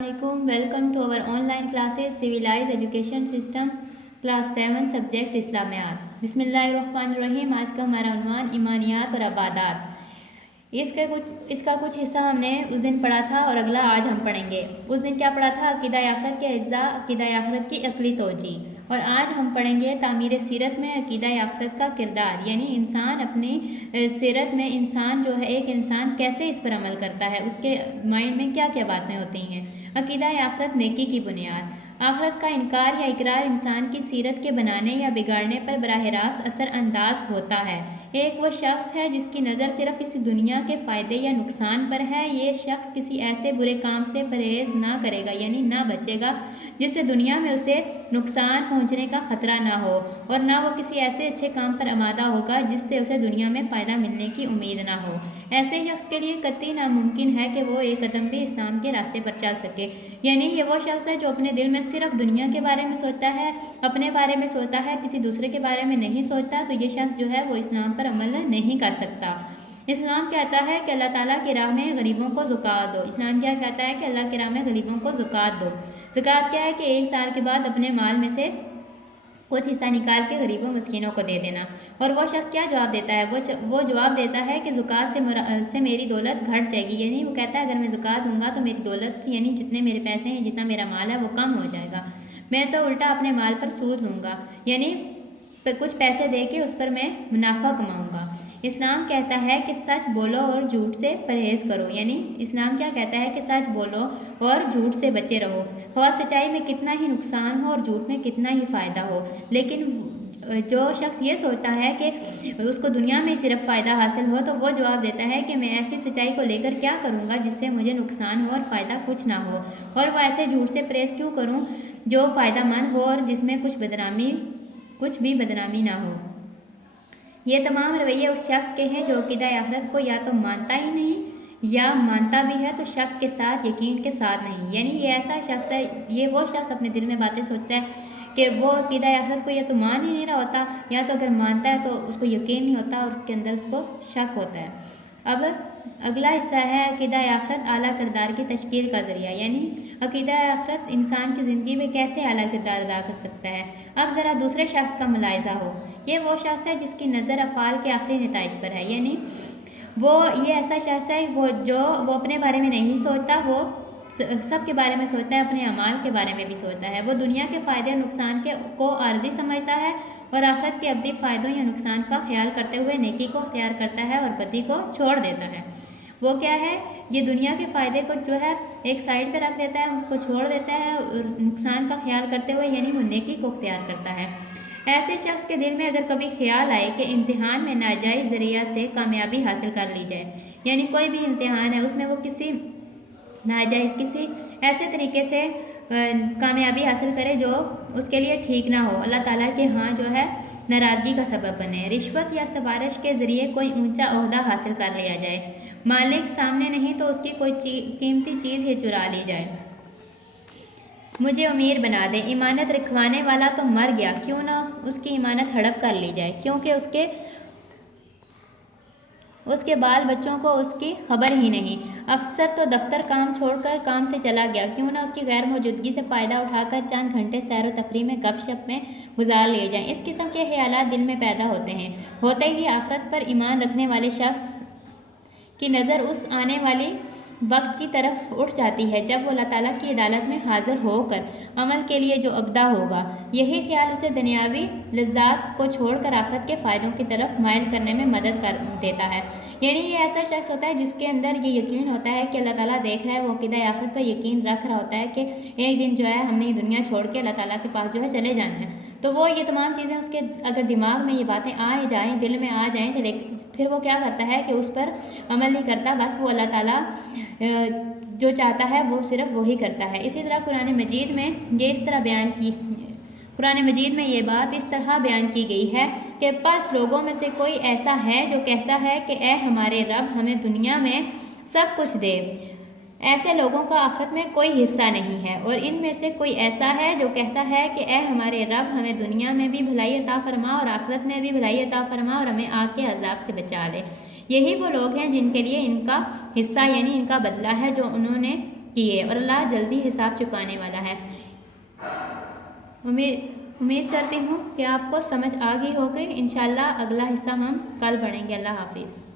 Assalamualaikum. Welcome to our online classes Civilized Education System class 7 subject Islamiyat. बिस्मिल्लाहिर्रहमानिर्रहीम। आज का हमारा उन्वान ईमानियात और आबादात। इसका कुछ हिस्सा हमने उस दिन पढ़ा था और अगला आज हम पढ़ेंगे। उस दिन क्या पढ़ा था? अक़ीदा आखिरत के अज्जा, अक़ीदा आखिरत की अक़ली तोजी। और आज हम पढ़ेंगे तामीर सीरत में अक़ीदा आखिरत का किरदार, यानी इंसान अपनी सीरत में इंसान जो है, एक इंसान कैसे इस पर अमल करता है, उसके माइंड में क्या क्या बातें होती हैं। अक़ीदा आखिरत नेकी की बुनियाद। आखिरत का इनकार या इकरार इंसान की सीरत के बनाने या बिगाड़ने पर बराह रास्त असर अंदाज होता है। एक वो शख्स है जिसकी नज़र सिर्फ इस दुनिया के फ़ायदे या नुकसान पर है। ये शख्स किसी ऐसे बुरे काम से परहेज़ ना करेगा, यानी ना बचेगा जिससे दुनिया में उसे नुकसान पहुंचने का ख़तरा ना हो, और ना वो किसी ऐसे अच्छे काम पर आमादा होगा जिससे उसे दुनिया में फ़ायदा मिलने की उम्मीद ना हो। ऐसे शख्स के लिए कतई नामुमकिन है कि वो एक कदम भी इस्लाम के रास्ते पर चल सके। यानी ये वो शख्स है जो अपने दिल में सिर्फ दुनिया के बारे में सोचता है, अपने बारे में सोचता है, किसी दूसरे के बारे में नहीं सोचता। तो ये शख्स जो है वो इस्लाम पर अमल नहीं कर सकता। इस्लाम कहता है कि अल्लाह ताला की राह में गरीबों को ज़कात दो। इस्लाम क्या कहता है कि अल्लाह की राह में गरीबों को ज़कात दो। ज़कात क्या है कि 1 साल के बाद अपने माल में से कुछ हिस्सा निकाल के गरीबों मस्किनों को दे देना। और वो शख्स क्या जवाब देता है? वो जवाब देता है कि ज़कात से मेरी दौलत घट जाएगी। यानी वो कहता है अगर मैं ज़कात दूंगा तो मेरी दौलत, यानी जितने मेरे पैसे हैं, जितना मेरा माल है, वो कम हो जाएगा। मैं तो उल्टा अपने माल पर सूद लूँगा, यानी कुछ पैसे दे के उस पर मैं मुनाफा कमाऊँगा। इस्लाम कहता है कि सच बोलो और झूठ से परहेज़ करो। यानी इस्लाम क्या कहता है कि सच बोलो और झूठ से बचे रहो। ख्वाह सच्चाई में कितना ही नुकसान हो और झूठ में कितना ही फ़ायदा हो, लेकिन जो शख्स ये सोचता है कि उसको दुनिया में सिर्फ फ़ायदा हासिल हो, तो वो जवाब देता है कि मैं ऐसी सच्चाई को लेकर क्या करूँगा जिससे मुझे नुकसान हो और फ़ायदा कुछ ना हो, और वो ऐसे झूठ से परहेज़ क्यों करूँ जो फ़ायदा मंद हो और जिसमें कुछ भी बदनामी ना हो। ये तमाम रवैये उस शख्स के हैं जो अक़ीदा आखिरत को या तो मानता ही नहीं या मानता भी है तो शक के साथ, यकीन के साथ नहीं। यानी ये ऐसा शख्स है, ये वो शख्स अपने दिल में बातें सोचता है कि वो अक़ीदा आखिरत को या तो मान ही नहीं रहा होता, या तो अगर मानता है तो उसको यकीन नहीं होता और उसके अंदर उसको शक होता है। अब अगला हिस्सा है अक़ीदा आखिरत आला किरदार की तश्कील का ज़रिया। यानी अक़ीदा आखिरत इंसान की ज़िंदगी में कैसे आला किरदार अदा कर सकता है। अब ज़रा दूसरे शख्स का मुलाहिज़ा हो। ये वो शख्स है जिसकी नज़र अफ़ाल के आखिरी नताइज पर है। यानी ये ऐसा शख्स है वो अपने बारे में नहीं सोचता, वो सब के बारे में सोचता है, अपने अमाल के बारे में भी सोचता है। वो दुनिया के फ़ायदे और नुकसान को आर्जी समझता है और आखिरत के अब्दी फ़ायदों या नुकसान का ख्याल करते हुए नेकी को अख्तियार करता है और बदी को छोड़ देता है। वो क्या है? ये दुनिया के फ़ायदे को जो है एक साइड पे रख देता है, उसको छोड़ देता है, और नुकसान का ख्याल करते हुए यानी वो नेकी को अख्तियार करता है। ऐसे शख्स के दिल में अगर कभी ख्याल आए कि इम्तिहान में नाजायज़ ज़रिया से कामयाबी हासिल कर ली जाए, यानी कोई भी इम्तिहान है उसमें वो किसी नाजायज़, किसी ऐसे तरीके से कामयाबी हासिल करे जो उसके लिए ठीक ना हो, अल्लाह ताला के यहाँ जो है नाराज़गी का सबब बने, रिश्वत या सिफारिश के ज़रिए कोई ऊंचा ओहदा हासिल कर लिया जाए, मालिक सामने नहीं तो उसकी कोई कीमती चीज़ ही चुरा ली जाए, मुझे अमीर बना दे, इमानत रखवाने वाला तो मर गया, क्यों ना उसकी इमानत हड़प कर ली जाए, क्योंकि उसके बाल बच्चों को उसकी खबर ही नहीं, अफसर तो दफ्तर काम छोड़कर काम से चला गया, क्यों ना उसकी गैर मौजूदगी से फ़ायदा उठाकर चंद घंटे सैर व तफरी में गपशप में गुजार लिए जाएं। इस किस्म के ख्यालात दिल में पैदा होते हैं। होते ही आखिरत पर ईमान रखने वाले शख्स की नज़र उस आने वाली वक्त की तरफ उठ जाती है जब वो अल्लाह ताला की अदालत में हाजिर होकर अमल के लिए जो अब्दा होगा। यही ख्याल उसे दुनियावी लज्जात को छोड़कर आखिरत के फ़ायदों की तरफ माइल करने में मदद कर देता है। यानी ये ऐसा शख्स होता है जिसके अंदर ये यकीन होता है कि अल्लाह ताला देख रहा है, वो अक़ीदा आखिरत पर यकीन रख रहा होता है कि एक दिन जो है हमने ये दुनिया छोड़ के अल्लाह ताला के पास जो है चले जाना है। तो वो ये तमाम चीज़ें उसके अगर दिमाग में ये बातें आ जाएँ, दिल में आ जाएँ, तो फिर वो क्या करता है कि उस पर अमल नहीं करता, बस वो अल्लाह ताला जो चाहता है वो सिर्फ वही करता है। इसी तरह कुरान मजीद में ये बात इस तरह बयान की गई है कि पर लोगों में से कोई ऐसा है जो कहता है कि ए हमारे रब हमें दुनिया में सब कुछ दे। ऐसे लोगों का आखिरत में कोई हिस्सा नहीं है। और इनमें से कोई ऐसा है जो कहता है कि ए हमारे रब हमें दुनिया में भी भलाई अता फरमा और आखिरत में भी भलाई अता फरमा और हमें आग के अजाब से बचा ले। यही वो लोग हैं जिनके लिए इनका हिस्सा यानी इनका बदला है जो उन्होंने کیے اور اللہ جلدی حساب چکانے والا ہے۔ امید کرتی ہوں کہ آپ کو سمجھ آ گئی ہوگی۔ انشاءاللہ اگلا حصہ ہم کل پڑھیں گے۔ اللہ حافظ۔